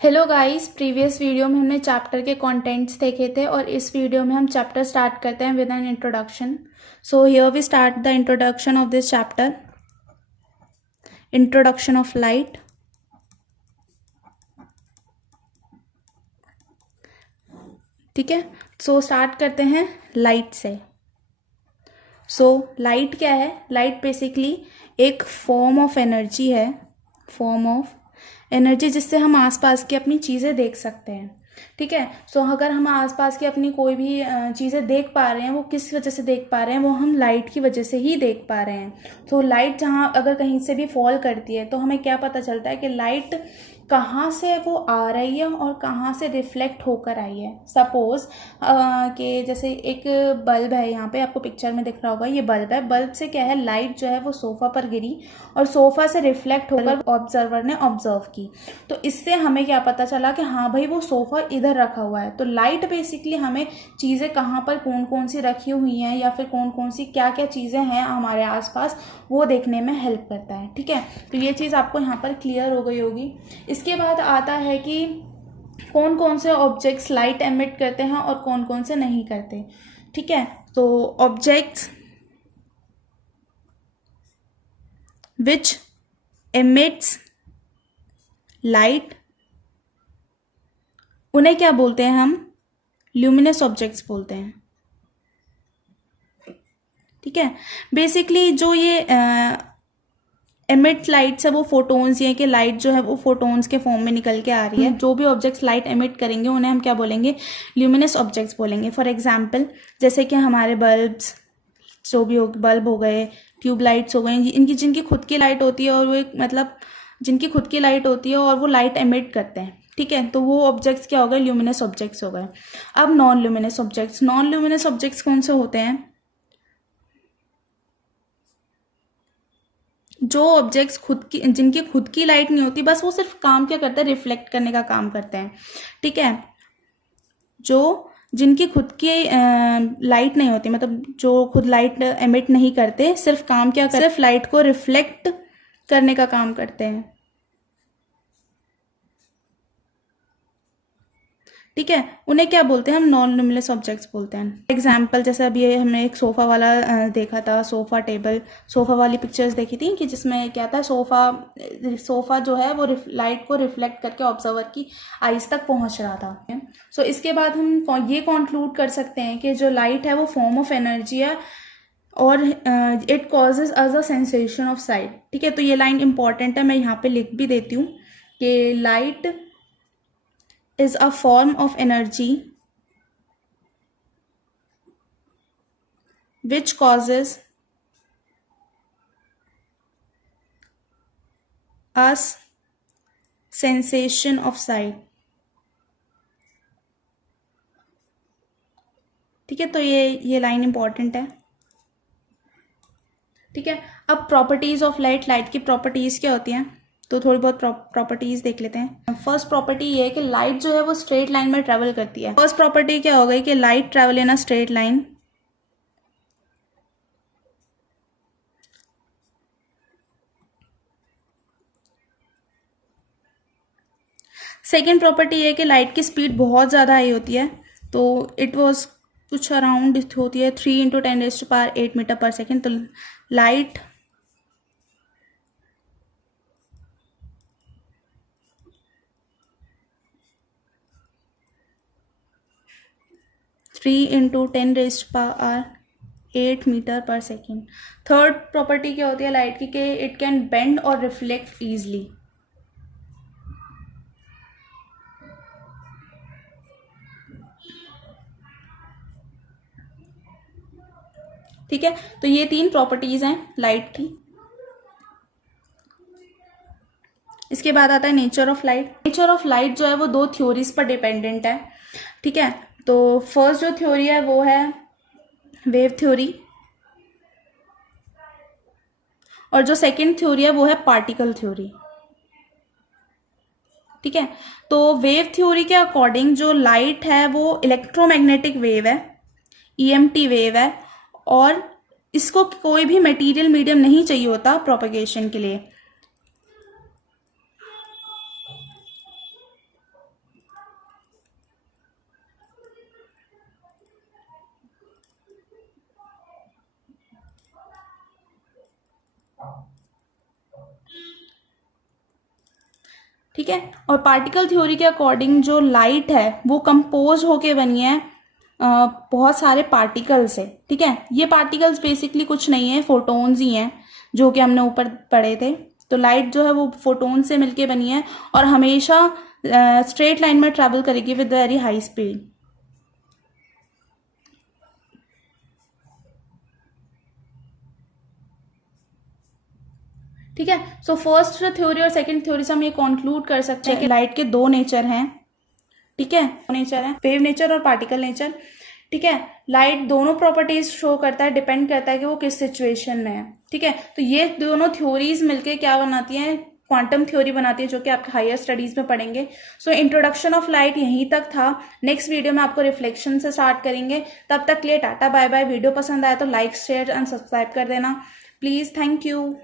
Hello guys, previous video में हमने chapter के कंटेंट्स देखे थे और इस वीडियो में हम चैप्टर स्टार्ट करते हैं with an introduction. So here we start the introduction of this chapter, introduction of light. ठीक है, सो स्टार्ट करते हैं लाइट से। सो लाइट क्या है? लाइट बेसिकली एक फॉर्म ऑफ एनर्जी है, फॉर्म ऑफ एनर्जी जिससे हम आसपास की अपनी चीज़ें देख सकते हैं। ठीक है, सो अगर हम आसपास की अपनी कोई भी चीज़ें देख पा रहे हैं, वो किस वजह से देख पा रहे हैं? वो हम लाइट की वजह से ही देख पा रहे हैं। तो लाइट जहाँ अगर कहीं से भी फॉल करती है तो हमें क्या पता चलता है कि लाइट कहाँ से वो आ रही है और कहाँ से रिफ्लेक्ट होकर आई है। सपोज कि जैसे एक बल्ब है, यहाँ पे आपको पिक्चर में दिख रहा होगा, ये बल्ब है। बल्ब से क्या है, लाइट जो है वो सोफा पर गिरी और सोफा से रिफ्लेक्ट होकर ऑब्जर्वर ने ऑब्जर्व की। तो इससे हमें क्या पता चला कि हाँ भाई, वो सोफा इधर रखा हुआ है। तो लाइट बेसिकली हमें चीज़ें कहाँ पर कौन कौन सी रखी हुई हैं या फिर कौन कौन सी क्या क्या चीज़ें हैं हमारे आसपास, वो देखने में हेल्प करता है। ठीक है, तो ये चीज़ आपको यहाँ पर क्लियर हो गई होगी। इसके बाद आता है कि कौन कौन से ऑब्जेक्ट्स लाइट एमिट करते हैं और कौन कौन से नहीं करते। ठीक है, तो ऑब्जेक्ट्स विच एमिट्स लाइट, उन्हें क्या बोलते हैं हम? ल्यूमिनस ऑब्जेक्ट्स बोलते हैं। ठीक है, बेसिकली जो ये एमिट लाइट्स है वो फोटोन्स, ये कि लाइट जो है वो फोटोन्स के फॉर्म में निकल के आ रही है। जो भी ऑब्जेक्ट्स लाइट एमिट करेंगे उन्हें हम क्या बोलेंगे? ल्यूमिनस ऑब्जेक्ट्स बोलेंगे। फॉर एग्जांपल जैसे कि हमारे बल्ब्स, जो भी हो, बल्ब हो गए, ट्यूब लाइट्स हो गई, इनकी जिनकी खुद की लाइट होती है और वो एक मतलब जिनकी खुद की लाइट होती है और वो लाइट एमिट करते हैं। ठीक है, तो वो ऑब्जेक्ट्स क्या हो गए? ल्यूमिनस ऑब्जेक्ट्स हो गए। अब non luminous objects, non luminous objects कौन से होते हैं? जो ऑब्जेक्ट्स जिनकी खुद की लाइट नहीं होती, बस वो सिर्फ काम क्या करते हैं? रिफ्लेक्ट करने का काम करते हैं। ठीक है, जो जिनकी खुद की लाइट नहीं होती, मतलब जो खुद लाइट एमिट नहीं करते, सिर्फ काम क्या करते? सिर्फ लाइट को रिफ्लेक्ट करने का काम करते हैं। ठीक है, उन्हें क्या बोलते हैं? हम नॉन ल्यूमिनस ऑब्जेक्ट्स बोलते हैं। एग्जाम्पल जैसे अभी हमने एक सोफा वाला देखा था, सोफा टेबल, सोफा वाली पिक्चर्स देखी थी कि जिसमें क्या था, सोफा जो है वो लाइट को रिफ्लेक्ट करके ऑब्जर्वर की आईज तक पहुंच रहा था। सो इसके बाद हम ये कंक्लूड कर सकते हैं कि जो लाइट है वो फॉर्म ऑफ एनर्जी है और it causes us a sensation of site. ठीक है, तो ये लाइन इंपॉर्टेंट है, मैं यहाँ पे लिख भी देती हूँ कि light is a form of energy which causes us sensation of sight। ठीक है, तो ये लाइन इंपॉर्टेंट है। ठीक है, अब प्रॉपर्टीज ऑफ लाइट, लाइट की प्रॉपर्टीज क्या होती हैं, तो थोड़ी बहुत प्रॉपर्टीज देख लेते हैं। फर्स्ट प्रॉपर्टी ये है कि लाइट जो है वो स्ट्रेट लाइन में ट्रेवल करती है। फर्स्ट प्रॉपर्टी क्या हो गई कि light travel in a straight line. Second property ये है कि लाइट की स्पीड बहुत ज़्यादा हाई होती है, तो इट वॉज कुछ अराउंड होती है 3 × 10⁸ मीटर पर सेकेंड। तो लाइट थ्री इंटू 10⁸ मीटर पर सेकेंड। थर्ड प्रॉपर्टी क्या होती है लाइट की कि इट कैन बेंड और रिफ्लेक्ट ईजिली। ठीक है, तो ये 3 प्रॉपर्टीज हैं लाइट की। इसके बाद आता है nature of light. Nature of light जो है वो 2 थ्योरीज पर डिपेंडेंट है। ठीक है, तो फर्स्ट जो थ्योरी है वो है वेव थ्योरी और जो सेकंड थ्योरी है वो है पार्टिकल थ्योरी। ठीक है, तो वेव थ्योरी के अकॉर्डिंग जो लाइट है वो इलेक्ट्रोमैग्नेटिक वेव है, ईएमटी वेव है, और इसको कोई भी मटेरियल मीडियम नहीं चाहिए होता प्रोपगेशन के लिए। ठीक है। और पार्टिकल थ्योरी के अकॉर्डिंग जो लाइट है वो कंपोज होके बनी है बहुत सारे पार्टिकल से, ठीक है। ये पार्टिकल्स बेसिकली कुछ नहीं है, फोटोन्स ही हैं, जो कि हमने ऊपर पढ़े थे। तो लाइट जो है वो फोटोन से मिलके बनी है और हमेशा स्ट्रेट लाइन में ट्रैवल करेगी विद वेरी हाई स्पीड। ठीक है। सो फर्स्ट थ्योरी और सेकंड थ्योरी से हम ये कंक्लूड कर सकते हैं कि लाइट के दो नेचर हैं, ठीक है। नेचर है वेव नेचर और पार्टिकल नेचर, ठीक है। लाइट दोनों प्रॉपर्टीज शो करता है, डिपेंड करता है कि वो किस सिचुएशन में है, ठीक है। तो ये दोनों थ्योरीज मिलके क्या बनाती हैं, क्वांटम थ्योरी बनाती है, जो कि आपके हायर स्टडीज में पढ़ेंगे। सो इंट्रोडक्शन ऑफ लाइट यहीं तक था। नेक्स्ट वीडियो में आपको रिफ्लेक्शन से स्टार्ट करेंगे। तब तक के लिए टाटा बाय बाय। वीडियो पसंद आया तो लाइक शेयर एंड सब्सक्राइब कर देना प्लीज। Thank you.